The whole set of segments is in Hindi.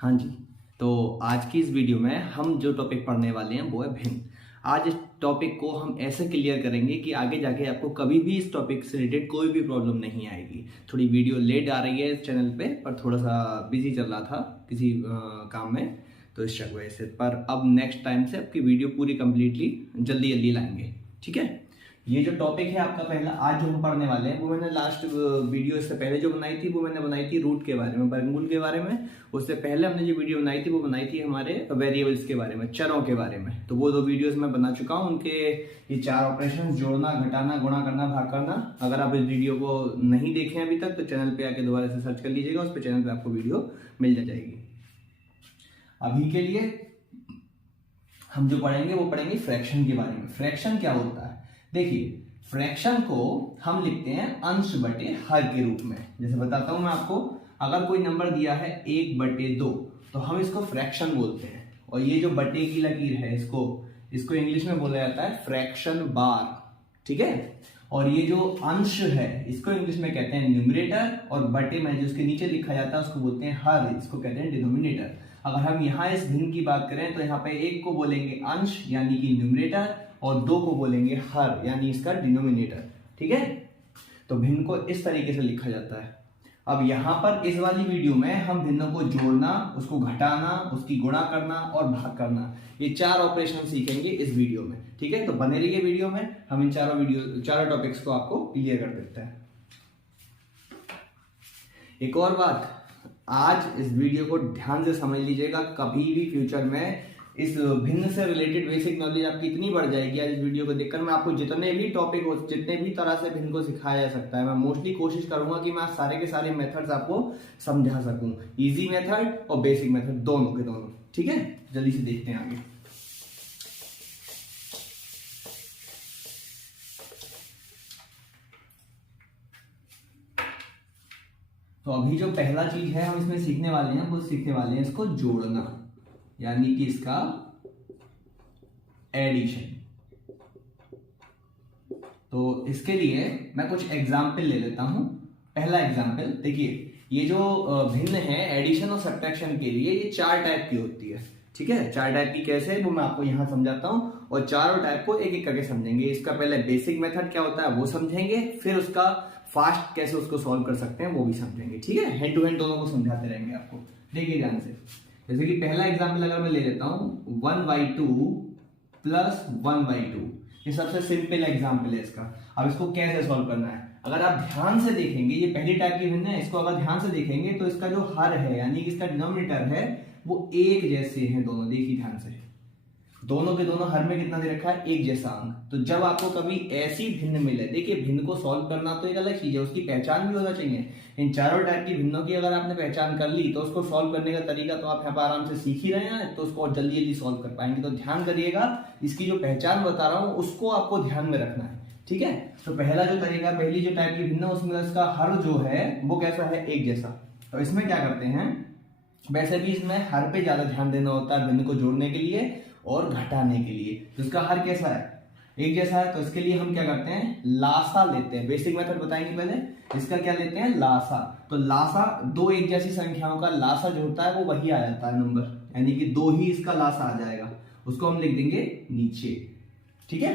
हाँ जी। तो आज की इस वीडियो में हम जो टॉपिक पढ़ने वाले हैं वो है भिन्न। आज इस टॉपिक को हम ऐसे क्लियर करेंगे कि आगे जाके आपको कभी भी इस टॉपिक से रिलेटेड कोई भी प्रॉब्लम नहीं आएगी। थोड़ी वीडियो लेट आ रही है इस चैनल पे, पर थोड़ा सा बिजी चल रहा था किसी काम में, तो इस वजह से। पर अब नेक्स्ट टाइम से आपकी वीडियो पूरी कंप्लीटली जल्दी जल्दी लाएंगे, ठीक है। ये जो टॉपिक है आपका पहला आज जो हम पढ़ने वाले हैं वो मैंने लास्ट वीडियो से पहले जो बनाई थी वो मैंने बनाई थी रूट के बारे में, वर्गमूल के बारे में। उससे पहले हमने जो वीडियो बनाई थी वो बनाई थी हमारे वेरिएबल्स के बारे में, चरों के बारे में। तो वो दो वीडियोस मैं बना चुका हूँ। उनके ये 4 ऑपरेशन, जोड़ना, घटाना, गुणा करना, भाग करना। अगर आप इस वीडियो को नहीं देखे अभी तक तो चैनल पे आके दोबारा से सर्च कर लीजिएगा, उस पर चैनल पे आपको वीडियो मिल जाएगी। अभी के लिए हम जो पढ़ेंगे वो पढ़ेंगे फ्रैक्शन के बारे में। फ्रैक्शन क्या होता है? देखिए, फ्रैक्शन को हम लिखते हैं अंश बटे हर के रूप में। जैसे बताता हूं मैं आपको, अगर कोई नंबर दिया है 1/2 तो हम इसको फ्रैक्शन बोलते हैं। और ये जो बटे की लकीर है इसको इंग्लिश में बोला जाता है फ्रैक्शन बार, ठीक है। और ये जो अंश है इसको इंग्लिश में कहते हैं न्यूमरेटर, और बटे में जो उसके नीचे लिखा जाता है उसको बोलते हैं हर, इसको कहते हैं डिनोमिनेटर। अगर हम यहाँ इस भिन्न की बात करें तो यहाँ पे 1 को बोलेंगे अंश यानी कि न्यूमरेटर, और 2 को बोलेंगे हर यानी इसका डिनोमिनेटर, ठीक है। तो भिन्न को इस तरीके से लिखा जाता है। अब यहाँ पर इस वाली वीडियो में हम भिन्नों को जोड़ना, उसको घटाना, उसकी गुणा करना और भाग करना, ये 4 ऑपरेशन सीखेंगे इस वीडियो में, ठीक है। तो बने रहिए वीडियो में, हम इन चारों टॉपिक्स को आपको क्लियर कर देते हैं। एक और बात, आज इस वीडियो को ध्यान से समझ लीजिएगा। कभी भी फ्यूचर में इस भिन्न से रिलेटेड बेसिक नॉलेज आपकी इतनी बढ़ जाएगी आज इस वीडियो को देखकर। मैं आपको जितने भी टॉपिक हो, जितने भी तरह से भिन्न को सिखाया जा सकता है, मैं मोस्टली कोशिश करूंगा कि मैं सारे के सारे मेथड्स आपको समझा सकूं, इजी मेथड और बेसिक मेथड दोनों के दोनों, ठीक है। जल्दी से देखते हैं आगे। तो अभी जो पहला चीज है हम इसमें सीखने वाले हैं वो सीखने वाले हैं इसको जोड़ना, यानी कि इसका एडिशन। तो इसके लिए मैं कुछ एग्जाम्पल ले लेता हूं। पहला एग्जाम्पल देखिए, ये जो भिन्न है एडिशन और सब्ट्रैक्शन के लिए ये 4 टाइप की होती है, ठीक है। 4 टाइप की कैसे, वो मैं आपको यहां समझाता हूं, और चारों टाइप को एक एक करके समझेंगे। इसका पहले बेसिक मेथड क्या होता है वो समझेंगे, फिर उसका फास्ट कैसे उसको सॉल्व कर सकते हैं वो भी समझेंगे, ठीक है। हैंड टू हैंड दोनों को समझाते रहेंगे आपको। देखिए ध्यान से, जैसे कि पहला एग्जाम्पल अगर मैं ले लेता हूं 1/2 प्लस 1/2, ये सबसे सिंपल एग्जाम्पल है इसका। अब इसको कैसे सॉल्व करना है, अगर आप ध्यान से देखेंगे, ये पहली टाइप की भिन्न है, इसको अगर ध्यान से देखेंगे तो इसका जो हर है यानी कि इसका डिनोमिनेटर है वो एक जैसे हैं दोनों। देखिए ध्यान से, दोनों के दोनों हर में कितना दे रखा है, एक जैसा अंक। तो जब आपको कभी ऐसी भिन्न मिले, देखिए भिन्न को सॉल्व करना तो एक अलग चीज है, उसकी पहचान भी होना चाहिए। इन चारों टाइप की भिन्नों की अगर आपने पहचान कर ली तो उसको सॉल्व करने का तरीका तो आप यहाँ पर आराम से सीख ही रहे हैं, तो उसको जल्दी जल्दी सॉल्व कर पाएंगे। तो ध्यान करिएगा, इसकी जो पहचान बता रहा हूँ उसको आपको ध्यान में रखना है, ठीक है। तो पहला जो तरीका, पहली जो टाइप की भिन्न उसमें इसका हर जो है वो कैसा है, एक जैसा। तो इसमें क्या करते हैं, वैसे भी इसमें हर पे ज्यादा ध्यान देना होता है भिन्न को जोड़ने के लिए और घटाने के लिए। तो इसका हर कैसा है, एक जैसा है। तो इसके लिए हम क्या करते हैं, लासा लेते हैं। बेसिक मेथड बताएंगे पहले, इसका क्या लेते हैं, लासा। तो लासा, 2 एक जैसी संख्याओं का लासा जो होता है वो वही आ जाता है नंबर, यानी कि 2 ही इसका लासा आ जाएगा। उसको हम लिख देंगे नीचे, ठीक है।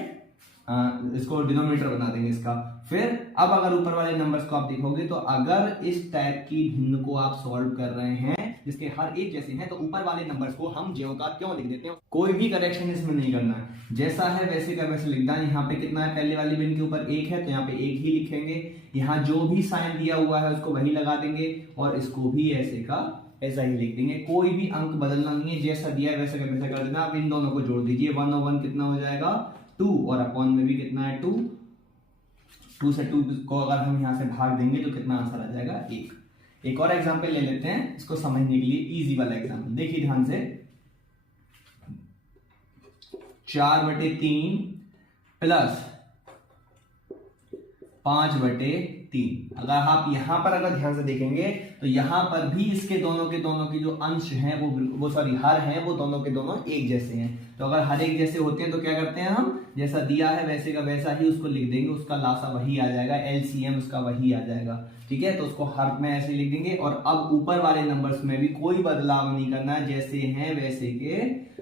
इसको डिनोमिनेटर बना देंगे इसका। फिर अब अगर ऊपर वाले नंबर्स को आप देखोगे तो अगर इस टाइप की भिन्न को आप सॉल्व कर रहे हैं जिसके हर एक जैसे हैं, तो ऊपर वाले नंबर्स को हम ज्यों का त्यों लिख देते हैं। कोई भी करेक्शन इसमें नहीं करना है, जैसा है वैसे का वैसे लिखना है। यहाँ पे कितना है, पहले वाली भिन्न के ऊपर 1 है तो यहाँ पे 1 ही लिखेंगे। यहाँ जो भी साइन दिया हुआ है उसको वही लगा देंगे, और इसको भी ऐसे का ऐसा ही लिख देंगे। कोई भी अंक बदलना नहीं है, जैसा दिया है वैसा का वैसा कर देना। अब इन दोनों को जोड़ दीजिए, 1 और 1 कितना हो जाएगा, 2, और अपॉन में भी कितना है, 2। 2 से 2 को अगर हम यहाँ से भाग देंगे तो कितना आंसर आ जाएगा, 1। एक और एग्जांपल ले लेते हैं इसको समझने के लिए, इजी वाला एग्जांपल। देखिए ध्यान से, 4/3 प्लस 5/3। अगर आप यहां पर अगर ध्यान से देखेंगे तो यहां पर भी इसके दोनों के दोनों की जो अंश हैं वो सॉरी हर हैं वो दोनों के दोनों एक जैसे हैं। तो अगर हर एक जैसे होते हैं तो क्या करते हैं हम, जैसा दिया है वैसे का वैसा ही उसको लिख देंगे, उसका लासा वही आ जाएगा, एलसीएम उसका वही आ जाएगा। ठीक है, तो उसको हर में ऐसे लिख देंगे। और अब ऊपर वाले नंबर्स में भी कोई बदलाव नहीं करना, जैसे हैं वैसे के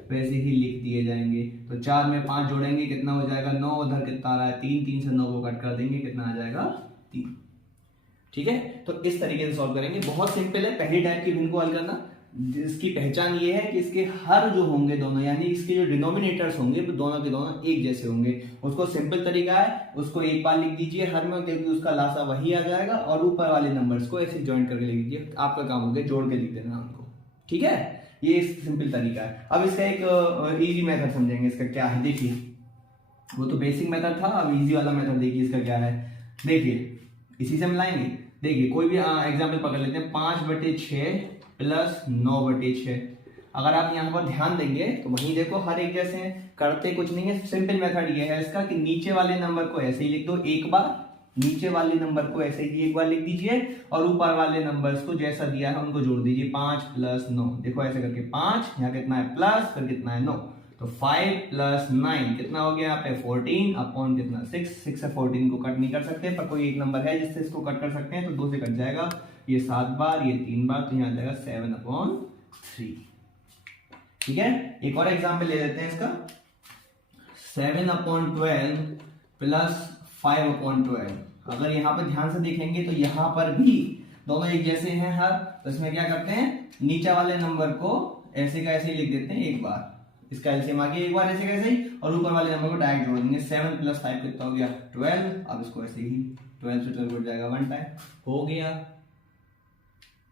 वैसे ही लिख दिए जाएंगे। तो 4 में 5 जोड़ेंगे कितना हो जाएगा 9, उधर कितना आ रहा है 3, 3 से 9 को कट कर देंगे कितना आ जाएगा 3। ठीक है, तो इस तरीके से सॉल्व करेंगे, बहुत सिंपल है। पहली टाइप की भिन्न को हल करना, इसकी पहचान ये है कि इसके हर जो होंगे दोनों, यानी इसके जो डिनोमिनेटर्स होंगे वो दोनों के दोनों एक जैसे होंगे। उसको सिंपल तरीका है, उसको एक बार लिख दीजिए हर में, क्योंकि उसका लासा वही आ जाएगा, और ऊपर वाले नंबर्स को ऐसे ज्वाइन करके लिख दीजिए, आपका काम हो गया जोड़ के लिख देना उनको। ठीक है, ये सिंपल तरीका है। अब इसका एक इजी मेथड समझेंगे, इसका क्या है देखिए, वो तो बेसिक मेथड था, अब इजी वाला मेथड देखिए इसका क्या है। देखिए इसी से मिलाएंगे, देखिए कोई भी एग्जाम्पल पकड़ लेते हैं, 5/6 प्लस 9/6। अगर आप यहाँ पर ध्यान देंगे तो वहीं देखो हर एक जैसे हैं, करते कुछ नहीं है। सिंपल मेथड ये है इसका कि नीचे वाले नंबर को ऐसे ही लिख दो एक बार, नीचे वाले नंबर को ऐसे ही एक बार लिख दीजिए, और ऊपर वाले नंबर्स को जैसा दिया है उनको जोड़ दीजिए। 5 + 9, देखो ऐसे करके 5, यहाँ कितना है प्लस, फिर कितना है 9, तो 5 + 9 कितना हो गया यहाँ पे 14 अपॉन कितना 6। 6 से 14 को कट नहीं कर सकते, पर कोई एक नंबर है जिससे इसको कट कर सकते हैं, तो 2 से कट जाएगा, ये 7 बार, ये 3 बार, तो यहाँ जाएगा 7/3। ठीक है, एक और एग्जाम्पल ले लेते हैं इसका, 7/12 प्लस 5/12। अगर यहाँ पर ध्यान से देखेंगे तो यहाँ पर भी दोनों एक जैसे हैं हर, तो इसमें क्या करते हैं, नीचे वाले नंबर को ऐसे का ऐसे ही लिख देते हैं एक बार, इसका एलसीएम आ गया एक बार ऐसे कैसे ही, और ऊपर वाले नंबर को डायरेक्ट जोड़ देंगे। 7 + 5 कितना हो गया 12। अब इसको ऐसे ही 12 से 12 कट जाएगा 1 टाइम, हो गया।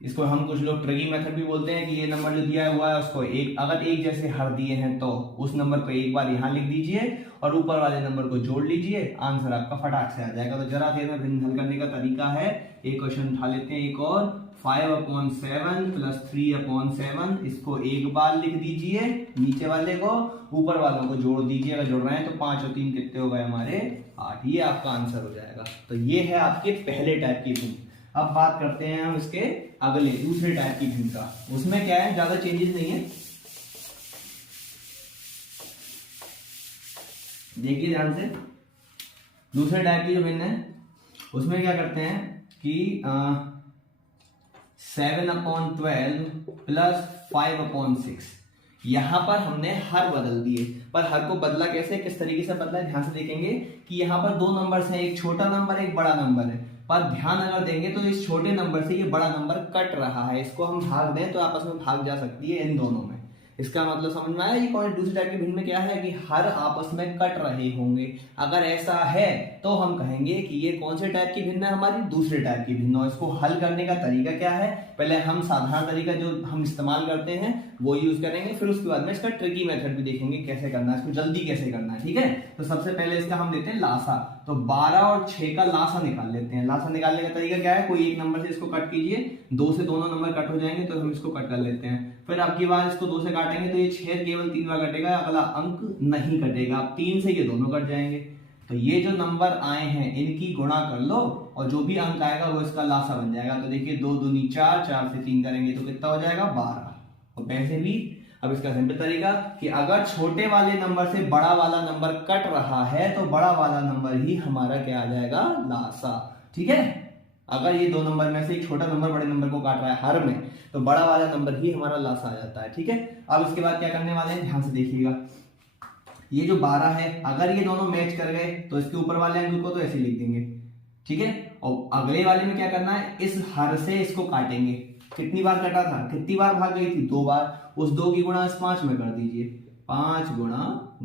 इसको हम कुछ लोग ट्रिगी मेथड भी बोलते हैं कि ये नंबर जो दिया हुआ है उसको एक, अगर एक जैसे हर दिए हैं तो उस नंबर को एक बार यहाँ लिख दीजिए और ऊपर वाले नंबर को जोड़ लीजिए, आंसर आपका फटाक से आ जाएगा। तो जरा देर में भिन्न हल करने का तरीका है, एक क्वेश्चन उठा लेते हैं एक और, 5/7 प्लस 3/7, इसको एक बार लिख दीजिए नीचे वाले को, ऊपर वालों को जोड़ दीजिए, अगर जोड़ रहे हैं तो 5 और 3 कितने हो गए हमारे 8, ये आपका आंसर हो जाएगा। तो ये है आपके पहले टाइप की भिन्न। अब बात करते हैं हम इसके अगले दूसरे टाइप की भिन्न का, उसमें क्या है ज्यादा चेंजेस नहीं है, देखिए ध्यान से। दूसरे टाइप की जो भिन्न है उसमें क्या करते हैं कि 7/12 प्लस 5/6, यहां पर हमने हर बदल दिए, पर हर को बदला कैसे, किस तरीके से बदला है ध्यान से देखेंगे कि यहाँ पर 2 नंबर्स हैं, एक छोटा नंबर एक बड़ा नंबर है, पर ध्यान अगर देंगे तो इस छोटे नंबर से ये बड़ा नंबर कट रहा है, इसको हम भाग दें तो आपस में भाग जा सकती है इन दोनों में। इसका मतलब समझ में आया, ये कौन दूसरी टाइप की भिन्न में क्या है कि हर आपस में कट रहे होंगे। अगर ऐसा है तो हम कहेंगे कि ये कौन से टाइप की भिन्न है, हमारी दूसरे टाइप की भिन्न। और इसको हल करने का तरीका क्या है, पहले हम साधारण तरीका जो हम इस्तेमाल करते हैं वो यूज करेंगे, फिर उसके बाद में इसका ट्रिकी मेथड भी देखेंगे कैसे करना है, इसको जल्दी कैसे करना है। ठीक है, तो सबसे पहले इसका हम लेते हैं लासा, तो 12 और 6 का लासा निकाल लेते हैं। लासा निकालने का तरीका क्या है, कोई एक नंबर से इसको कट कीजिए, 2 से दोनों नंबर कट हो जाएंगे तो हम इसको कट कर लेते हैं। फिर अब की बार इसको 2 से काटेंगे तो ये 6 केवल 3 बार कटेगा, अगला अंक नहीं कटेगा। अब 3 से ये दोनों कट जाएंगे, तो ये जो नंबर आए हैं इनकी गुणा कर लो और जो भी अंक आएगा वो इसका लासा बन जाएगा। तो देखिए 2 दूनी 4, 4 से 3 करेंगे तो कितना हो जाएगा 12। और वैसे भी अब इसका सिंपल तरीका कि अगर छोटे वाले नंबर से बड़ा वाला नंबर कट रहा है तो बड़ा वाला नंबर ही हमारा क्या आ जाएगा लासा। ठीक है, अगर ये 2 नंबर में से एक छोटा नंबर बड़े नंबर को काट रहा है हर में तो बड़ा वाला नंबर ही हमारा लासा आ जाता है। ठीक है, अब इसके बाद क्या करने वाले हैं ध्यान से देखिएगा, ये जो 12 है अगर ये दोनों मैच कर गए तो इसके ऊपर वाले अंक को तो ऐसे लिख देंगे। ठीक है, और अगले वाले में क्या करना है, इस हर से इसको काटेंगे। कितनी बार कटा था, कितनी बार भाग गई थी 2 बार, उस 2 की गुणा इस 5 में कर दीजिए, 5 ×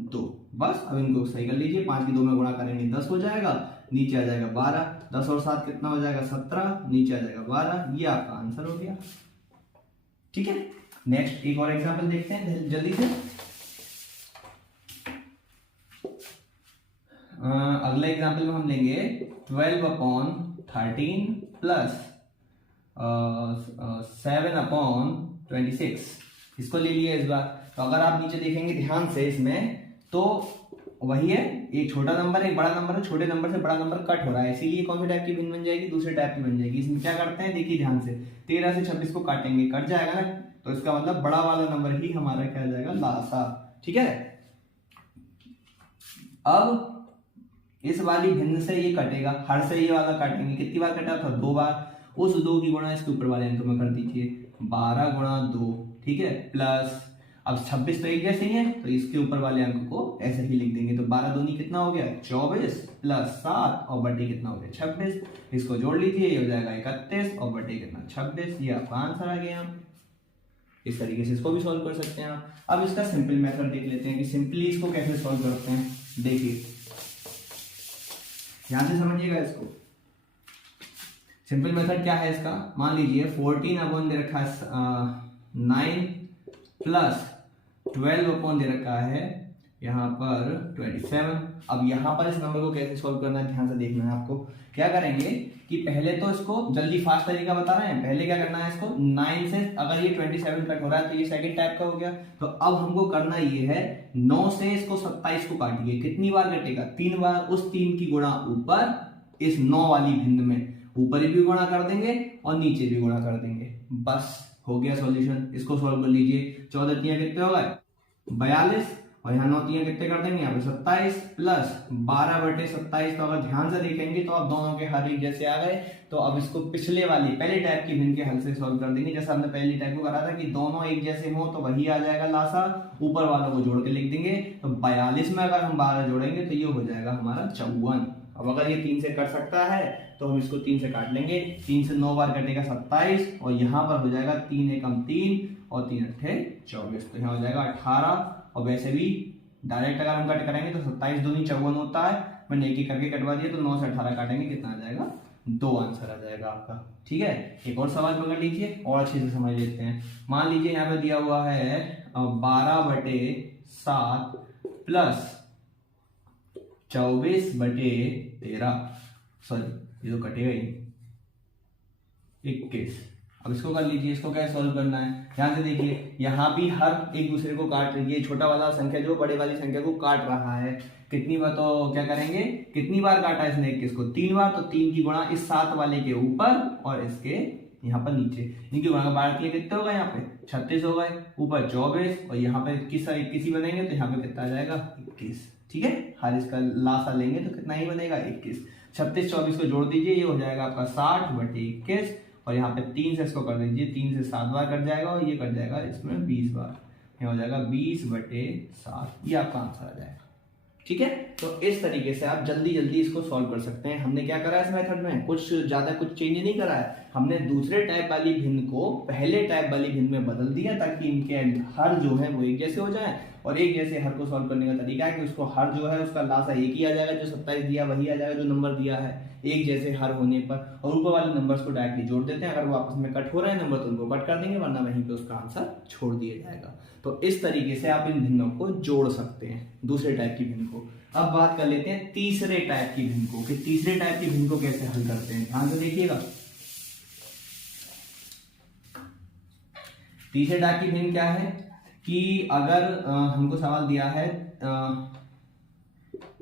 2, बस। अब इनको सही कर लीजिए, 5 की 2 में गुणा करेंगे 10 हो जाएगा, नीचे आ जाएगा 12, 10 और 7 कितना हो जाएगा 17, नीचे आ जाएगा 12, ये आपका आंसर हो गया। ठीक है, नेक्स्ट एक और एग्जांपल देखते हैं जल्दी से। अगले एग्जांपल में हम लेंगे 12/13 प्लस 7/26, इसको ले लिया इस बार। तो अगर आप नीचे देखेंगे ध्यान से इसमें तो वही है, एक छोटा नंबर एक बड़ा नंबर है, छोटे नंबर से बड़ा नंबर कट हो रहा है, इसीलिए कौन सी टाइप की भिन्न बन जाएगी, दूसरे टाइप की बन जाएगी। इसमें क्या करते हैं देखिए ध्यान से, 13 से 26 को काटेंगे, कट जाएगा ना, तो इसका मतलब बड़ा वाला नंबर ही हमारा क्या आ जाएगा लासा। ठीक है, अब इस वाली भिन्न से ये कटेगा, हर से ये वाला काटेंगे, कितनी बार कटा था? 2 बार। उस 2 की गुणा इसके ऊपर वाले अंक में कर दीजिए, 12 गुणा 2, ठीक है, प्लस अब 26 तो एक जैसे ही है तो इसके ऊपर वाले अंक को ऐसे ही लिख देंगे। तो 12 दूनी कितना हो गया? 24 प्लस 7 और बटे कितना हो गया? 26। इसको जोड़ लीजिए, ये हो जाएगा 31 और बटे कितना? 26। ये आपका आंसर आ गया। इस तरीके से इसको भी सॉल्व कर सकते हैं आप। अब इसका सिंपल मेथड देख लेते हैं कि सिंपली इसको कैसे सॉल्व करते हैं। देखिए ध्यान से समझिएगा इसको। सिंपल मेथड क्या है इसका? मान लीजिए 14 अपॉन दे रखा है 9 प्लस 12 अपॉन दे रखा है यहाँ पर 27। अब यहाँ पर इस नंबर को कैसे सॉल्व करना है ध्यान से देखना है आपको। क्या करेंगे कि पहले तो इसको जल्दी फास्ट तरीका बता रहे हैं, पहले क्या करना है इसको 9 से, अगर ये 27 कट हो रहा है तो ये सेकंड टाइप का हो गया। तो अब हमको करना ये है 9 से इसको 27 को काटिए। कितनी बार कटेगा? 3 बार। उस 3 की गुणा ऊपर इस 9 वाली भिन्न में, ऊपर भी गुणा कर देंगे और नीचे भी गुणा कर देंगे। बस हो गया सॉल्यूशन। इसको सॉल्व कर लीजिए। 14 तियां कितने हो गए? 42 और यहाँ 9 तियां कितने कर देंगे? यहाँ पे 27 प्लस 12 बटे 27। तो अगर ध्यान से देखेंगे तो अब दोनों के हर एक जैसे आ गए। तो अब इसको पिछले वाली पहले टाइप की भिन्न के हल से सॉल्व कर देंगे। जैसा हमने पहली टाइप को करा था कि दोनों एक जैसे हो तो वही आ जाएगा लासा, ऊपर वालों को जोड़ के लिख देंगे। तो 42 में अगर हम 12 जोड़ेंगे तो ये हो जाएगा हमारा 54। अब अगर ये 3 से कट सकता है तो हम इसको 3 से काट लेंगे। 3 से 9 बार कटेगा 27 और यहाँ पर हो जाएगा 3 एकम 3 और 3 अट्ठे 24। तो यहाँ हो जाएगा 18। और वैसे भी डायरेक्ट अगर हम कट करेंगे तो 27 दूनी 54 होता है। मैंने एक एक करके कटवा दिया। तो 9 से 18 काटेंगे, कितना आ जाएगा? 2 आंसर आ जाएगा आपका। ठीक है, एक और सवाल पकड़ लीजिए और अच्छे से समझ लेते हैं। मान लीजिए यहाँ पे दिया हुआ है 12 बटे 7 प्लस 24 बटे 13, सॉरी ये तो कटेगा ही, 21। अब इसको कर लीजिए। इसको कैसे सॉल्व करना है ध्यान से देखिए। यहाँ भी हर एक दूसरे को काट लीजिए। छोटा वाला संख्या जो बड़े वाली संख्या को काट रहा है, कितनी बार? तो क्या करेंगे, कितनी बार काटा इसने 21 को? 3 बार। तो 3 की गुणा इस 7 वाले के ऊपर और इसके यहाँ पर नीचे। इनकी गुणा का 12 कितने हो गए? यहाँ पे 36 हो गए, ऊपर 24 और यहाँ पे 21 ही बनेंगे। तो यहाँ पे कितना आ जाएगा? 21। ठीक है, हर इसका लासा लेंगे तो कितना ही बनेगा? 21। 36 24 को जोड़ दीजिए, ये हो जाएगा आपका 60 बटे 21 और यहाँ पे 3 से इसको कर दीजिए। 3 से 7 बार कट जाएगा और ये कट जाएगा इसमें 20 बार। यहाँ हो जाएगा 20 बटे 7। ये आपका आंसर आ जाएगा। ठीक है, तो इस तरीके से आप जल्दी जल्दी इसको सॉल्व कर सकते हैं। हमने क्या करा है इस मेथड में? कुछ ज्यादा कुछ चेंज नहीं करा है। हमने दूसरे टाइप वाली भिन्न को पहले टाइप वाली भिन्न में बदल दिया ताकि इनके हर जो है वो एक जैसे हो जाए। और एक जैसे हर को सॉल्व करने का तरीका है कि उसको हर जो है उसका लासा एक ही आ जाएगा, जो 27 दिया वही आ जाएगा जो नंबर दिया है एक जैसे हर होने पर। और ऊपर वाले नंबर्स को डायरेक्टली जोड़ देते हैं। अगर वो आपस में कट हो रहे हैं नंबर तो उनको कट कर देंगे, वरना वहीं पे उसका आंसर छोड़ दिया जाएगा। तो इस तरीके से आप इन भिन्नों को जोड़ सकते हैं, दूसरे टाइप की भिन्न को। अब बात कर लेते हैं तीसरे टाइप की भिन्न को, कि तीसरे टाइप की भिन्न को कैसे हल करते हैं। ध्यान से देखिएगा। तीसरे टाइप की भिन्न क्या है कि अगर हमको सवाल दिया है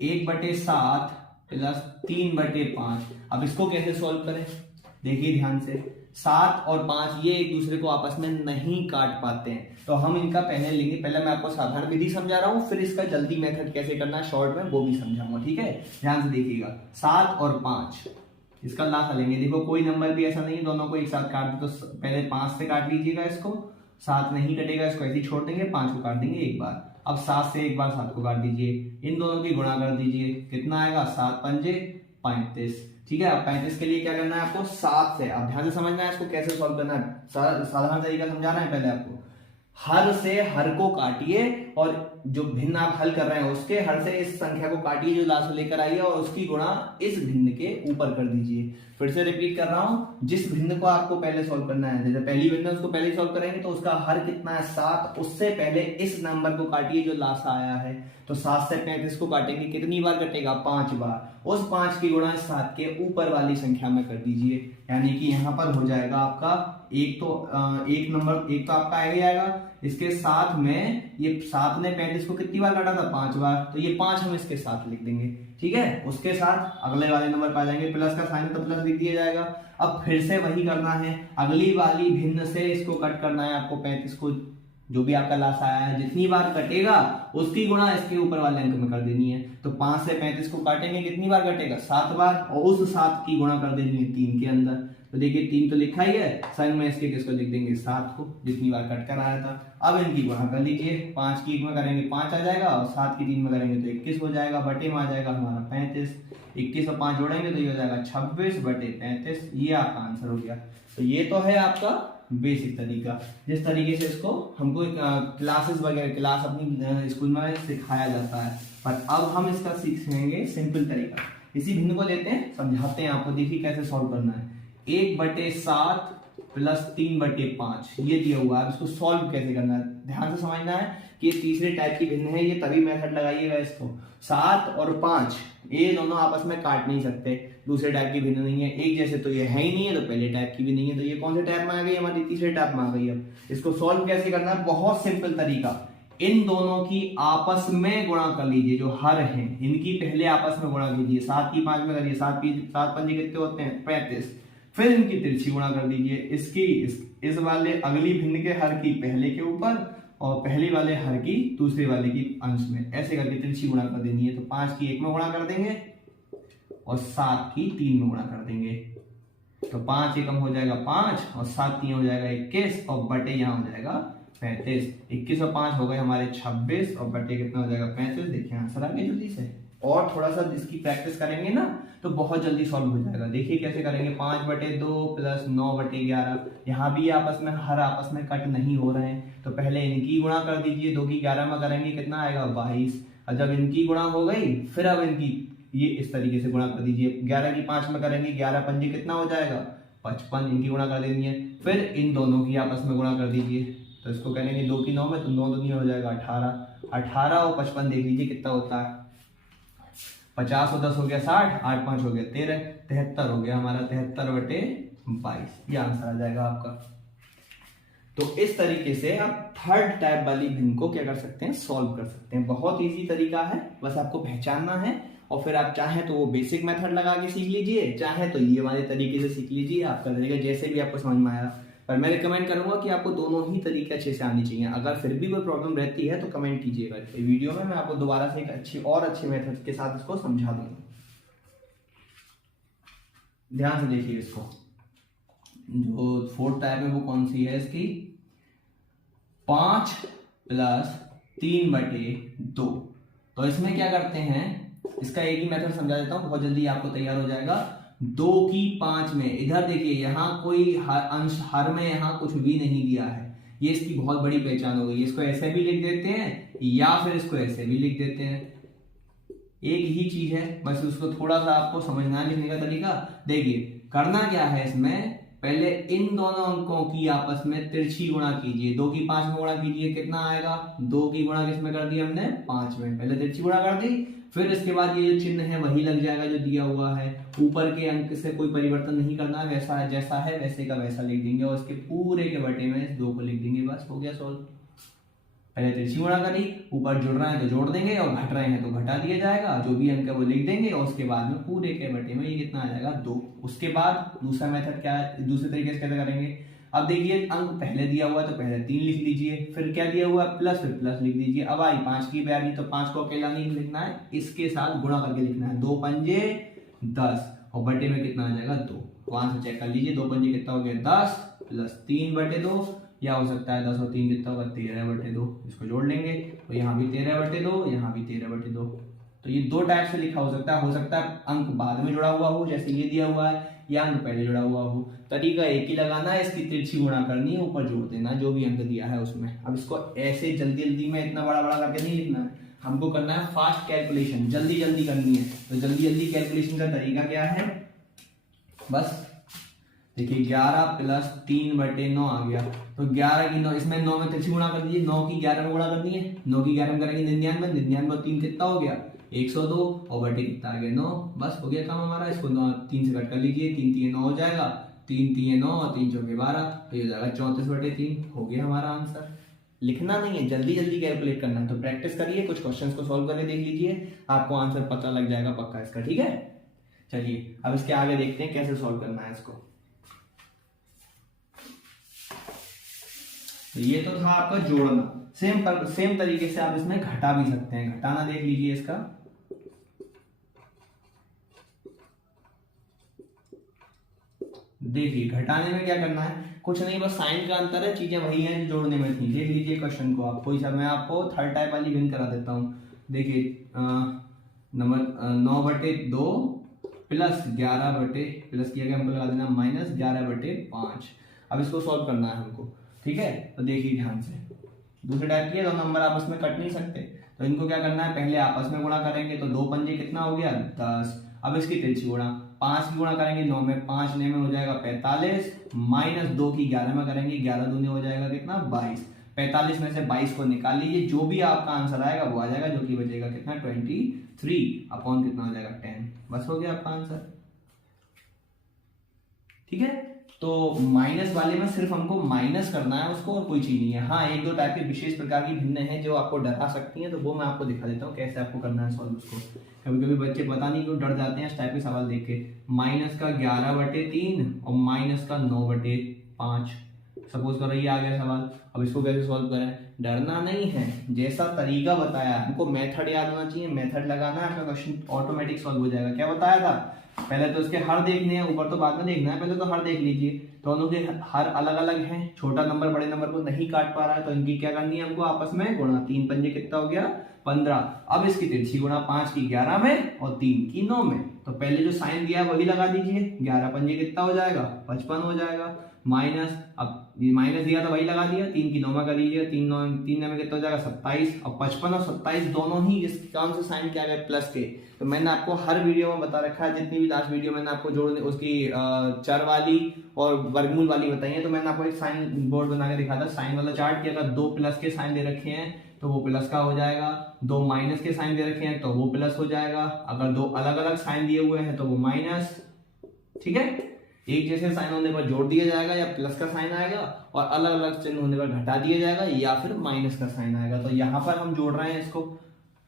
1/7 प्लस 3/5। अब इसको कैसे सॉल्व करें? देखिए ध्यान से। 7 और 5 ये एक दूसरे को आपस में नहीं काट पाते हैं, तो हम इनका पहले लेंगे। पहले मैं आपको साधारण विधि समझा रहा हूं, फिर इसका जल्दी मेथड कैसे करना है शॉर्ट में वो भी समझाऊंगा। ठीक है, ध्यान से देखिएगा। 7 और 5 इसका लासा लेंगे। देखो कोई नंबर भी ऐसा नहीं है दोनों को एक साथ काट दे, तो पहले 5 से काट लीजिएगा इसको। 7 नहीं कटेगा, इसको ऐसे ही छोड़ देंगे। 5 को काट देंगे एक बार। अब 7 से एक बार 7 को काट दीजिए। इन दोनों की गुणा कर दीजिए। कितना आएगा? 7 पंजे 35। ठीक है, अब 35 के लिए क्या करना है आपको? 7 से। अब ध्यान से समझना है इसको कैसे सॉल्व करना है। साधारण तरीका समझाना है पहले आपको। हर से हर को काटिए और जो भिन्न आप हल कर रहे हैं उसके हर से इस संख्या को काटिए जो लास्ट लेकर आई है और उसकी गुणा इस भिन्न के ऊपर कर दीजिए। फिर से रिपीट कर रहा हूं, जिस भिन्न को आपको पहले सॉल्व करना है, जैसे पहली भिन्न उसको पहले सॉल्व करेंगे तो उसका हर कितना है? 7। उससे पहले इस नंबर को काटिए जो लास्ट आया है। तो 7 से 35 को काटेंगे, कितनी बार कटेगा? 5 बार। उस 5 की गुणा 7 के ऊपर वाली संख्या में कर दीजिए। यानी कि यहाँ पर हो जाएगा आपका एक तो आपका आ ही आएगा। इसके साथ में ये 7 ने 35 को कितनी बार काटा था? 5 बार। तो ये 5 हम इसके साथ लिख देंगे। ठीक है, उसके साथ अगले वाले नंबर पर आ जाएंगे। प्लस का साइन तो प्लस लिख दिया जाएगा। अब फिर से वही करना है, अगली वाली भिन्न से इसको कट करना है आपको। 35 को जो भी आपका लास्ट आया है जितनी बार कटेगा उसकी गुणा इसके ऊपर वाले अंक में कर देनी है। तो 5 से 35 को काटेंगे कितनी बार कटेगा, 7 बार, और उस 7 की गुणा कर देनी है 3 के अंदर। तो देखिए 3 तो लिखा ही है, संग में इसके किसको लिख देंगे 7 को, जितनी बार कट कर आया था। अब इनकी गुणा कर लीजिए, 5 की 1 में करेंगे 5 आ जाएगा, और 7 की 3 में करेंगे तो 21 हो जाएगा, बटे में आ जाएगा हमारा 35। 21 और 5 जोड़ेंगे तो ये हो जाएगा 26 बटे 35। ये आपका आंसर हो गया। तो ये तो है आपका बेसिक तरीका, जिस तरीके से इसको हमको क्लासेस वगैरह क्लास अपनी स्कूल में सिखाया जाता है। पर अब हम इसका सीखेंगे सिंपल तरीका। इसी भिन्न को लेते हैं, समझाते हैं आपको, देखिए कैसे सॉल्व करना है। 1/7 प्लस 3/5 ये दिया हुआ है, इसको सॉल्व कैसे करना है ध्यान से समझना है कि ये तीसरे टाइप की भिन्न है, ये तभी मेथड लगाइएगा इसको। 7 और 5 ये दोनों आपस में काट नहीं सकते, दूसरे टाइप की भिन्न नहीं है, एक जैसे तो ये है ही नहीं है, तो पहले टाइप की भी नहीं है, तो ये कौन से टाइप में आ गई, हमारी तीसरे टाइप में आ गई। अब इसको सॉल्व कैसे करना है, बहुत सिंपल तरीका, इन दोनों की आपस में गुणा कर लीजिए, जो हर हैं इनकी पहले आपस में गुणा कीजिए। 7 की 5 में करिए, 7 5 कितने होते हैं 35, फिर इनकी तिरछी गुणा कर दीजिए, इसकी इस वाले अगली भिन्न के हर की पहले के ऊपर और पहली वाले हर की दूसरे वाले की अंश में, ऐसे करके तिरछी गुणा कर देनी है। तो 5 की 1 में गुणा कर देंगे और 7 की 3 में गुणा कर देंगे, तो 5 एकम हो जाएगा 5 और 7 3 हो जाएगा 21 और बटे यहाँ हो जाएगा 35। 21 और 5 हो गए हमारे 26 और बटे कितना हो जाएगा 35। देखिए आंसर आ गया जल्दी से। और थोड़ा सा इसकी प्रैक्टिस करेंगे ना तो बहुत जल्दी सॉल्व हो जाएगा। देखिए कैसे करेंगे, 5/2 प्लस 9/11, यहाँ भी आपस में हर आपस में कट नहीं हो रहे हैं, तो पहले इनकी गुणा कर दीजिए, 2 की 11 में करेंगे कितना आएगा 22, और जब इनकी गुणा हो गई फिर अब इनकी ये इस तरीके से गुणा कर दीजिए, 11 की 5 में करेंगे 11 पंजे कितना हो जाएगा 55, इनकी गुणा कर देनी है, फिर इन दोनों की आपस में गुणा कर दीजिए, तो इसको करेंगे 2 की 9 में, तो 9 दूनी हो जाएगा 18, 18 और 55 देख लीजिए कितना होता है, 50 और 10 हो गया 60, 8 5 हो गया 13, 73 हो गया हमारा, 73/22, ये आंसर आ जाएगा आपका। तो इस तरीके से आप थर्ड टाइप वाली भिन्न को क्या कर सकते हैं, सॉल्व कर सकते हैं। बहुत इजी तरीका है, बस आपको पहचानना है, और फिर आप चाहें तो वो बेसिक मेथड लगा के सीख लीजिए, चाहे तो ये वाले तरीके से सीख लीजिए, आपका तरीका जैसे भी आपको समझ में आया। पर मैं रिकमेंड करूंगा कि आपको दोनों ही तरीके अच्छे से आनी चाहिए। अगर फिर भी कोई प्रॉब्लम रहती है तो कमेंट कीजिएगा, वीडियो में मैं आपको दोबारा से एक अच्छे मेथड के साथ इसको समझा दूंगा। ध्यान से देखिए इसको, जो फोर्थ टाइप है वो कौन सी है इसकी, 5 प्लस 3/2। तो इसमें क्या करते हैं, इसका एक ही मेथड समझा देता हूं, बहुत जल्दी आपको तैयार हो जाएगा। 2 की 5 में इधर देखिए, यहाँ कोई अंश हर में यहाँ कुछ भी नहीं दिया है, ये इसकी बहुत बड़ी पहचान हो गई। इसको ऐसे भी लिख देते हैं या फिर इसको ऐसे भी लिख देते हैं, एक ही चीज है, बस उसको थोड़ा सा आपको समझना लिखने का तरीका। देखिए करना क्या है, इसमें पहले इन दोनों अंकों की आपस में तिरछी गुणा कीजिए, 2 की 5 में गुणा कीजिए, कितना आएगा, 2 की गुणा किसमें कर दी हमने 5 में, पहले तिरछी गुणा कर दी, फिर इसके बाद ये जो चिन्ह है वही लग जाएगा जो दिया हुआ है, ऊपर के अंक से कोई परिवर्तन नहीं करना, वैसा जैसा है वैसे का वैसा लिख देंगे, और इसके पूरे के बटे में इस 2 को लिख देंगे, बस हो गया सॉल्व। पहले तिरछी गुणा करी, ऊपर जुड़ रहा है तो जोड़ देंगे और घट रहे हैं तो घटा दिया जाएगा, जो भी अंक है वो लिख देंगे, और उसके बाद में पूरे के बटे में ये कितना आ जाएगा 2। उसके बाद दूसरा मेथड क्या है, दूसरे तरीके से कैसे करेंगे, अब देखिए अंक पहले दिया हुआ है तो पहले 3 लिख लीजिए, फिर क्या दिया हुआ है प्लस, फिर प्लस लिख दीजिए। अब आई 5 की बारी तो 5 को अकेला नहीं लिखना है, इसके साथ गुणा करके लिखना है, 2 पंजे 10 और बटे में कितना आ जाएगा 2, वहां से चेक कर लीजिए, 2 पंजे कितना हो गया 10 प्लस 3/2, या हो सकता है 10 और 3 कितना होगा 13/2, इसको जोड़ लेंगे तो यहाँ भी 13/2, यहाँ भी 13/2। तो ये 2 टाइप से लिखा हो सकता है अंक बाद में जुड़ा हुआ हो, जैसे ये दिया हुआ है, या अंक पहले जुड़ा हुआ हो। तरीका एक ही लगाना है, इसकी तिरछी गुणा करनी है, ऊपर जोड़ देना जो भी अंक दिया है उसमें। अब इसको ऐसे जल्दी जल्दी में इतना बड़ा बड़ा करके नहीं लिखना है, हमको करना है फास्ट कैलकुलेशन, जल्दी जल्दी करनी है। तो जल्दी जल्दी कैलकुलेशन का तरीका क्या है, बस देखिए 11 प्लस 3/9 आ गया, तो 11 की 9, इसमें 9 में तिरछी गुणा कर दीजिए, 9 की 11 में गुणा करनी है, 9 की 11 में करेंगे 99, 99 और 3 कितना हो गया 102, और बटे कितना आ गया 9, बस हो गया काम हमारा। इसको 3 से कट कर लीजिए, 3 3 9 हो जाएगा, 3 3 9 और 3 4 12, तो ये हो जाएगा 34/3, हो गया हमारा आंसर। लिखना नहीं है, जल्दी जल्दी कैलकुलेट करना है, तो प्रैक्टिस करिए, कुछ क्वेश्चंस को सॉल्व करके देख लीजिए, आपको आंसर पता लग जाएगा पक्का इसका, ठीक है। चलिए अब इसके आगे देखते हैं कैसे सॉल्व करना है इसको। तो ये तो था आपका जोड़ना। सेम तरीके से आप इसमें घटा भी सकते हैं। घटाना देख लीजिए इसका, देखिए घटाने में क्या करना है, कुछ नहीं, बस साइन का अंतर है, चीजें वही हैं जो जोड़ने में थी। देख लीजिए क्वेश्चन को आप, कोई सा मैं आपको थर्ड टाइप वाली भिन्न करा देता हूँ। देखिए नंबर 9/2 प्लस 11 प्लस किया गया, हमको लगा देना -11/5। अब इसको सॉल्व करना है हमको, ठीक है। तो देखिए ध्यान से, दूसरे टाइप की दो नंबर आपस में कट नहीं सकते, तो इनको क्या करना है, पहले आपस में गुणा करेंगे। तो 2 पंजे कितना हो गया 10। अब इसकी तिरछी गुणा, 5 की गुणा करेंगे 9 में, 5 9 में हो जाएगा 45, -2 की 11 में करेंगे, 11 दूनी हो जाएगा कितना 22। 45 में से 22 को निकाल लीजिए, जो भी आपका आंसर आएगा वो आ जाएगा, जो कि बचेगा कितना 23 अपॉन कितना हो जाएगा 10। बस हो गया आपका आंसर, ठीक है। तो माइनस वाले में सिर्फ हमको माइनस करना है उसको, और कोई चीज नहीं है। हाँ, एक दो टाइप के विशेष प्रकार की भिन्न है जो आपको डरा सकती हैं, तो वो मैं आपको दिखा देता हूँ कैसे आपको करना है सॉल्व उसको। कभी कभी बच्चे पता नहीं क्यों डर जाते हैं इस टाइप के सवाल देख के। माइनस का 11/3 और माइनस का 9/5, सपोज करो ये आ गया सवाल। अब इसको कैसे सॉल्व करें, डरना नहीं है, जैसा तरीका बताया हमको मेथड याद होना चाहिए, मेथड लगाना है, आपका क्वेश्चन ऑटोमेटिक सॉल्व हो जाएगा। क्या बताया था, पहले तो इसके हर देखने हैं, ऊपर तो बाद में देखना है, पहले तो हर देख लीजिए। दोनों के हर अलग अलग हैं, छोटा नंबर बड़े नंबर को नहीं काट पा रहा है, तो इनकी क्या करनी है हमको आपस में गुणा। 3 पंजे कितना हो गया 15। अब इसकी तिरछी गुणा, 5 की 11 में और 3 की 9 में। तो पहले जो साइन दिया वही लगा दीजिए, 11 पंजे कितना हो जाएगा 55 हो जाएगा, माइनस, अब माइनस दिया तो वही लगा दिया, 3 की 9 में कर लीजिए, 3 9 में कितना हो जाएगा 27। अब 55 और 27 दोनों ही कौन से साइन किया गया प्लस के। तो मैंने आपको हर वीडियो में बता रखा है, जितनी भी लास्ट वीडियो मैंने आपको जोड़ने उसकी चर वाली और वर्गमूल वाली बताई है, तो मैंने आपको एक साइन बोर्ड बना के दिखा था, साइन वाला चार्ट, कि अगर 2 प्लस के साइन दे रखे हैं तो वो प्लस का हो जाएगा, 2 माइनस के साइन दे रखे हैं तो वो प्लस हो जाएगा, अगर 2 अलग अलग साइन दिए हुए हैं तो वो माइनस, ठीक है। एक जैसे साइन होने पर जोड़ दिया जाएगा या प्लस का साइन आएगा, और अलग अलग चिन्ह होने पर घटा दिया जाएगा या फिर माइनस का साइन आएगा। तो यहाँ पर हम जोड़ रहे हैं इसको,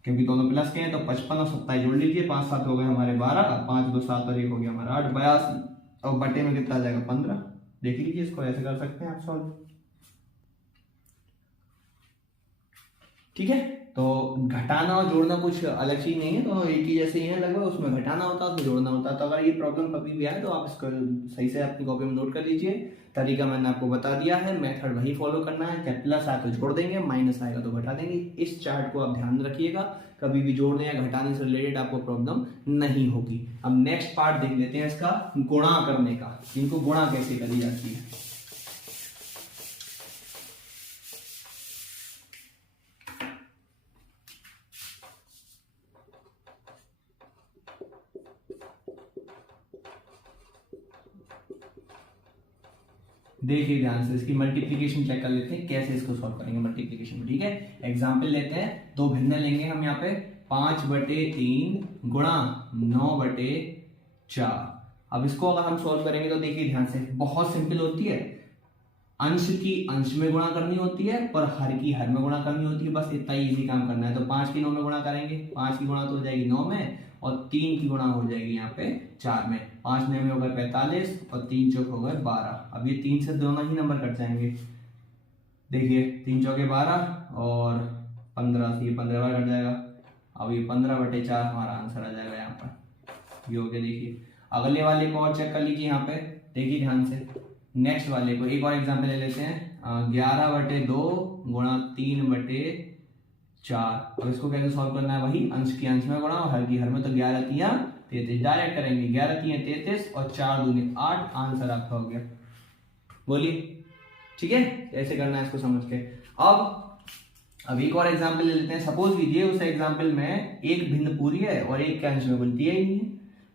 क्योंकि दोनों प्लस के हैं, तो 55 और 27 जोड़ लीजिए, 5 7 हो गए हमारे 12, 5 2 7 और 1 हो गया हमारा 8, 82, और बटे में कितना आ जाएगा 15। देख लीजिए, इसको ऐसे कर सकते हैं आप सॉल्व, ठीक है। तो घटाना और जोड़ना कुछ अलग चीज नहीं है, तो एक ही जैसे ही है लगभग, उसमें घटाना होता है उसमें जोड़ना होता है। तो अगर ये प्रॉब्लम कभी भी आए तो आप इसको सही से अपनी कॉपी में नोट कर लीजिए। तरीका मैंने आपको बता दिया है, मेथड वही फॉलो करना है, चाहे प्लस आए तो जोड़ देंगे, माइनस आएगा तो घटा देंगे। इस चार्ट को आप ध्यान रखिएगा, कभी भी जोड़ने या घटाने से रिलेटेड आपको प्रॉब्लम नहीं होगी। अब नेक्स्ट पार्ट देख लेते हैं इसका, गुणा करने का, इनको गुणा कैसे करी जाती है। देखिए ध्यान से, इसकी मल्टीप्लिकेशन चेक कर लेते हैं कैसे इसको सॉल्व करेंगे मल्टीप्लिकेशन, ठीक है। एग्जांपल लेते हैं, 2 भिन्न लेंगे हम यहाँ पे, 5/3 गुणा 9/4। अब इसको अगर हम सॉल्व करेंगे तो देखिए ध्यान से, बहुत सिंपल होती है। अंश की अंश में गुणा करनी होती है और हर की हर में गुणा करनी होती है, बस इतना ही इजी काम करना है। तो 5 की 9 में गुणा करेंगे, 5 की गुणा तो हो जाएगी 9 में, और 3 की गुणा हो जाएगी यहाँ पे 4 में। 5 9 में हो गए 45 और 3 चौक हो गए 12। अब ये 3 से दोनों ही नंबर कट जाएंगे, देखिए 3 चौके 12 और 15 से ये 15 बार कट जाएगा। अब ये 15/4 हमारा आंसर आ जाएगा यहाँ पर, ये हो गया। देखिए अगले वाले को और चेक कर लीजिए यहाँ पे, देखिए ध्यान से, नेक्स्ट वाले को एक और एग्जाम्पल ले लेते हैं, 11/2 गुणा 3/4। अब इसको कैसे सॉल्व करना है, वही अंश की अंश में गुणा और हर की हर में, तो 11 3 33 डायरेक्ट करेंगे, 11 3 33 और 4 दूनी 8, आंसर आपका हो गया। बोलिए, ठीक है, ऐसे करना है इसको समझ के। अब एक और एग्जाम्पल ले लेते हैं। सपोज कीजिए उस एग्जाम्पल में एक भिन्न पूरी है और एक के अंश में कुछ दिया ही नहीं है।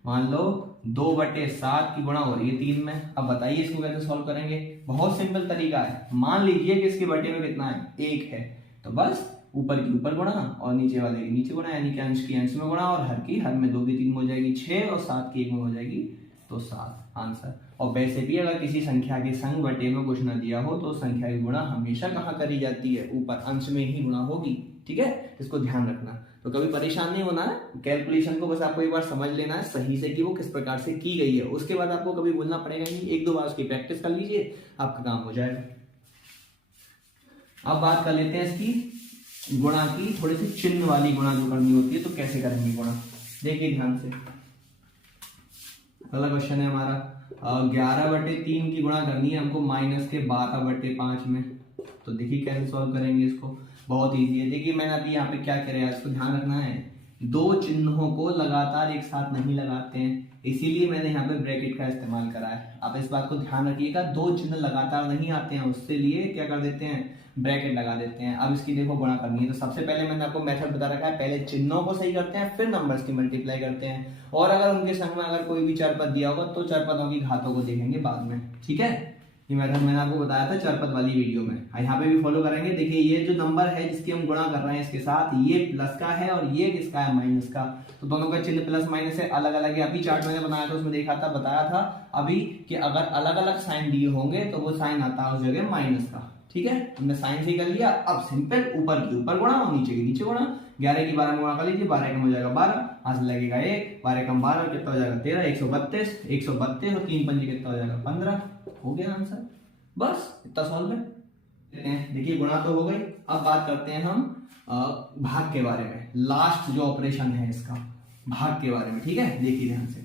मान लो 2/7 की गुणा हो रही है 3 में। अब बताइए इसको कैसे सॉल्व करेंगे। बहुत सिंपल तरीका है, मान लीजिए कि इसके बटे में कितना है 1 है, तो बस ऊपर की ऊपर गुणा और नीचे वाले की नीचे गुणा, यानी कि अंश की अंश में गुणा और हर की हर में, 2 की 3 में हो जाएगी 6 और 7 की 1 में हो जाएगी तो 7, आंसर। और वैसे भी अगर किसी संख्या के संग बटे में कुछ न दिया हो तो संख्या की गुणा हमेशा कहाँ करी जाती है, ऊपर अंश में ही गुणा होगी, ठीक है, इसको ध्यान रखना। तो कभी परेशान नहीं होना है, कैलकुलेशन को बस आपको एक बार समझ लेना है सही से कि वो किस प्रकार से की गई है, उसके बाद आपको कभी भूलना पड़ेगा नहीं, 1-2 बार उसकी प्रैक्टिस कर लीजिए, आपका काम हो जाएगा। अब बात कर लेते हैं इसकी गुणा की, थोड़ी सी चिन्ह वाली गुणा जो करनी होती है, तो कैसे करेंगे गुणा, देखिए ध्यान से। अगला क्वेश्चन है हमारा 11/3 की गुणा करनी है हमको माइनस के 12/5 में। तो देखिए कैसे सॉल्व करेंगे इसको, बहुत इजी है। देखिए मैंने अभी यहाँ पे क्या करें, इसको ध्यान रखना है, दो चिन्हों को लगातार एक साथ नहीं लगाते हैं, इसीलिए मैंने यहाँ पे ब्रैकेट का इस्तेमाल करा है। आप इस बात को ध्यान रखिएगा, दो चिन्ह लगातार नहीं आते हैं, उसके लिए क्या कर देते हैं, ब्रैकेट लगा देते हैं। अब इसकी देखो गुणा करनी है, तो सबसे पहले मैंने आपको मेथड बता रखा है, पहले चिन्हों को सही करते हैं, फिर नंबर्स की मल्टीप्लाई करते हैं, और अगर उनके संग में अगर कोई भी चार पद दिया होगा तो चार पदों की घातों को देखेंगे बाद में, ठीक है। ये मेथड मैंने आपको बताया था चारपद वाली वीडियो में, यहाँ पे भी फॉलो करेंगे। देखिए ये जो नंबर है जिसकी हम गुणा कर रहे हैं इसके साथ, ये प्लस का है और ये किसका है, माइनस का, तो दोनों का चिन्ह प्लस माइनस है, अलग अलग है। अभी चार्ट मैंने बनाया था उसमें देखा था, बताया था अभी कि अगर अलग अलग साइन दिए होंगे तो वो साइन आता है उस जगह माइनस का, ठीक है। हमने साइन से कर लिया, अब सिंपल ऊपर की ऊपर गुणा और नीचे की नीचे गुणा। 11 की 12 में गुणा कर लीजिए, 12 कम हो जाएगा 12, हाथ लगेगा 1, 12 कम 12 कितना हो जाएगा 13, 132, 132 और 3 पंजे कितना हो जाएगा 15, हो गया आंसर, बस इतना सॉल्व है। देखिए गुणा तो हो गई, अब बात करते हैं हम भाग के बारे में, लास्ट जो ऑपरेशन है इसका भाग के बारे में, ठीक है। देखिए ध्यान से,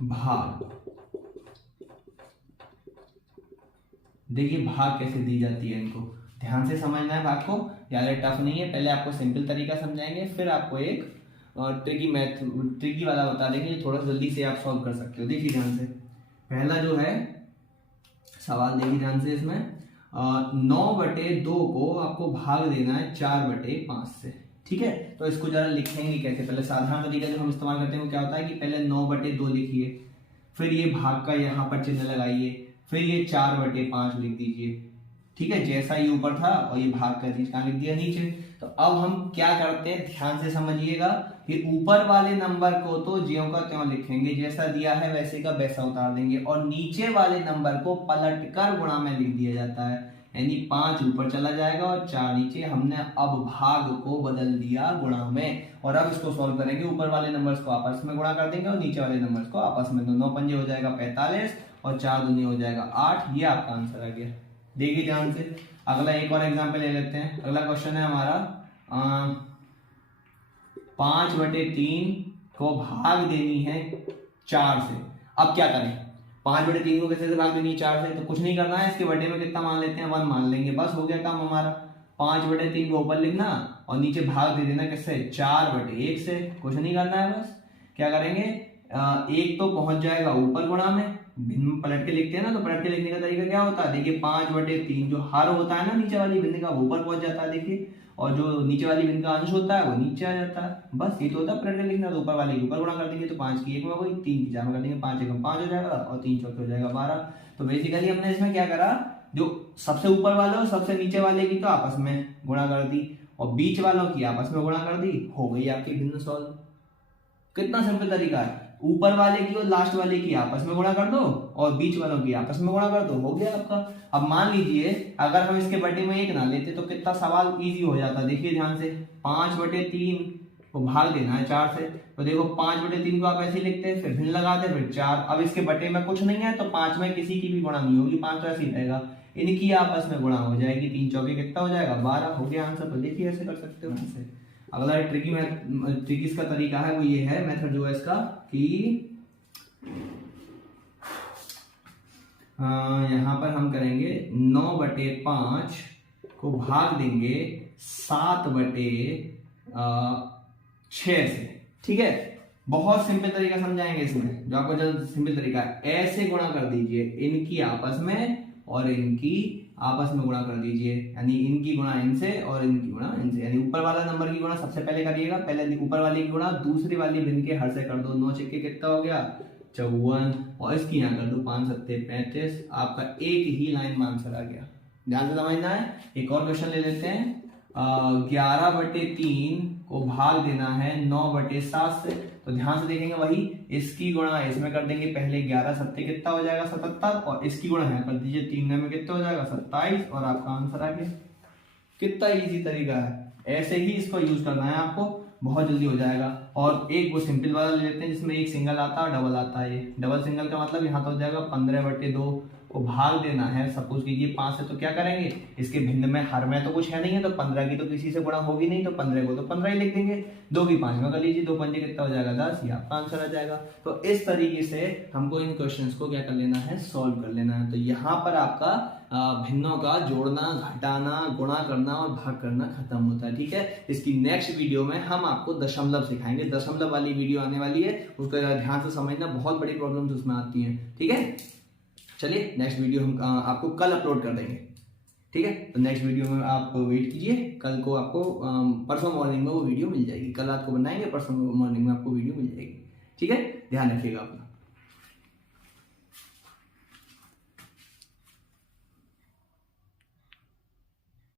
भाग, देखिए भाग कैसे दी जाती है, इनको ध्यान से समझना है भाग को, ज्यादा टफ नहीं है। पहले आपको सिंपल तरीका समझाएंगे, फिर आपको एक ट्रिकी वाला बता देंगे, थोड़ा जल्दी से आप सॉल्व कर सकते हो। देखिए ध्यान से, पहला जो है सवाल देखिए ध्यान से, इसमें 9/2 को आपको भाग देना है 4/5 से, ठीक है। तो इसको जरा लिखेंगे कैसे, पहले साधारण तरीका जो हम इस्तेमाल करते हैं वो क्या होता है कि पहले 9/2 लिखिए, फिर ये भाग का यहाँ पर चिन्ह लगाइए, फिर ये 4/5 लिख दीजिए, ठीक है। जैसा ये ऊपर था और ये भाग का चीज कहाँ लिख दिया, नीचे। तो अब हम क्या करते हैं, ध्यान से समझिएगा, कि ऊपर वाले नंबर को तो ज्यों का त्यों लिखेंगे, जैसा दिया है वैसे का वैसा उतार देंगे, और नीचे वाले नंबर को पलटकर गुणा में लिख दिया जाता है, यानी 5 ऊपर चला जाएगा और 4 नीचे। हमने अब भाग को बदल दिया गुणा में, और अब इसको सॉल्व करेंगे, ऊपर वाले नंबर्स को आपस में गुणा कर देंगे और नीचे वाले नंबर्स को आपस में, तो 9 पंजे हो जाएगा 45 और 4 दूनी हो जाएगा 8, ये आपका आंसर आ गया। देखिए ध्यान से, अगला एक और एग्जाम्पल ले लेते हैं। अगला क्वेश्चन है हमारा 5/3 को भाग देनी है 4 से। अब क्या करें, 5/3 को कैसे भाग देनी है 4 से, तो कुछ नहीं करना है, इसके बटे में कितना मान लेते हैं, 1 मान लेंगे, बस हो गया काम हमारा। 5/3 को ऊपर लिखना और नीचे भाग दे देना किससे, 4/1 से, कुछ नहीं करना है। बस क्या करेंगे, एक तो पहुंच जाएगा ऊपर गुणा में, भिन्न पलट के लिखते हैं ना, तो पलट के लिखने का तरीका क्या होता है, देखिए 5/3 जो हर होता है ना नीचे वाली भिन्न का, वो ऊपर पहुंच जाता है, देखिए, और जो नीचे वाली भिन्न का अंश होता है वो नीचे आ जाता है। बस ये तो होता है पलट के लिखना, तो ऊपर वाले के ऊपर गुणा कर देंगे, तो 5 की 1 में हो गई, 3 की 4 में कर देंगे, 5 एकम 5 हो जाएगा और 3 चौके हो जाएगा 12। तो बेसिकली हमने इसमें क्या करा, जो सबसे ऊपर वाले और सबसे नीचे वाले की तो आपस में गुणा कर दी, और बीच वालों की आपस में गुणा कर दी, हो गई आपकी भिन्न सॉल्व। कितना सिंपल तरीका है, ऊपर वाले की और लास्ट वाले की आपस में गुणा कर दो और बीच वालों की आपस में गुणा कर दो, हो गया आपका। अब मान लीजिए अगर हम इसके बटे में 1 ना लेते तो कितना सवाल इजी हो जाता, देखिए ध्यान से, 5/3 को भाग देना है 4 से, तो देखो 5/3 को आप ऐसे लिखते हैं, फिर भिन्न लगाते, फिर 4, अब इसके बटे में कुछ नहीं है तो 5 में किसी की भी गुणा नहीं होगी, 5 तो ऐसे ही रहेगा, इनकी आपस में गुणा हो जाएगी, 3 चौके कितना हो जाएगा 12, हो गया आंसर। तो देखिए ऐसे कर सकते हो ऐसे। अगला ट्रिकी इसका तरीका है वो ये है, मेथड जो है इसका कि यहाँ पर हम करेंगे 9/5 को भाग देंगे 7/6 से, ठीक है। बहुत सिंपल तरीका समझाएंगे इसमें, जो आपको जल्द सिंपल तरीका है, ऐसे गुणा कर दीजिए, इनकी आपस में और इनकी आपस में गुणा कर दीजिए, यानी इनकी गुणा इनसे और इनकी गुणा इनसे, यानी ऊपर वाला नंबर की गुणा सबसे पहले करिएगा, पहले ऊपर वाले की गुणा दूसरी वाली भिन्न के हर से कर दो, 9 छक्के कितना हो गया 54, और इसकी यहाँ कर दो 5 7 35, आपका एक ही लाइन में आंसर आ गया। ध्यान से समझना है। एक और क्वेश्चन ले लेते हैं, 11/3 को भाग देना है 9/7 से, तो ध्यान से देखेंगे, वही इसकी गुणा इसमें कर देंगे, पहले 11 7 कितना हो जाएगा 77, और इसकी गुणा है कर दीजिए 3 में कितना हो जाएगा 27, और आपका आंसर आ गया। कितना इजी तरीका है, ऐसे ही इसको यूज करना है आपको। बहुत जल्दी हो जाएगा। और एक वो सिंपल वाला ले लेते हैं जिसमें एक सिंगल आता है और डबल आता है। ये डबल सिंगल का मतलब यहाँ तो हो जाएगा 15/2 को भाग देना है। सपोज कीजिए 5 से, तो क्या करेंगे, इसके भिन्न में हर में तो कुछ है नहीं है, तो 15 की तो किसी से गुणा होगी नहीं, तो 15 को तो 15 ही लिख देंगे। 2 की 5 में कर लीजिए, 2 पंजे कितना हो जाएगा 10, या आपका आंसर आ जाएगा। तो इस तरीके से हमको इन क्वेश्चंस को क्या कर लेना है, सॉल्व कर लेना है। तो यहाँ पर आपका भिन्नों का जोड़ना, घटाना, गुणा करना और भाग करना खत्म होता है। ठीक है, इसकी नेक्स्ट वीडियो में हम आपको दशमलव सिखाएंगे। दशमलव वाली वीडियो आने वाली है, उसको ध्यान से समझना, बहुत बड़ी प्रॉब्लम्स उसमें आती हैं। ठीक है, चलिए नेक्स्ट वीडियो हम आपको कल अपलोड कर देंगे। ठीक है, तो नेक्स्ट वीडियो में आप वेट कीजिए, कल को आपको परसों मॉर्निंग में वो वीडियो मिल जाएगी। कल रात को बनाएंगे, परसों मॉर्निंग में आपको वीडियो मिल जाएगी। ठीक है, ध्यान रखिएगा अपना।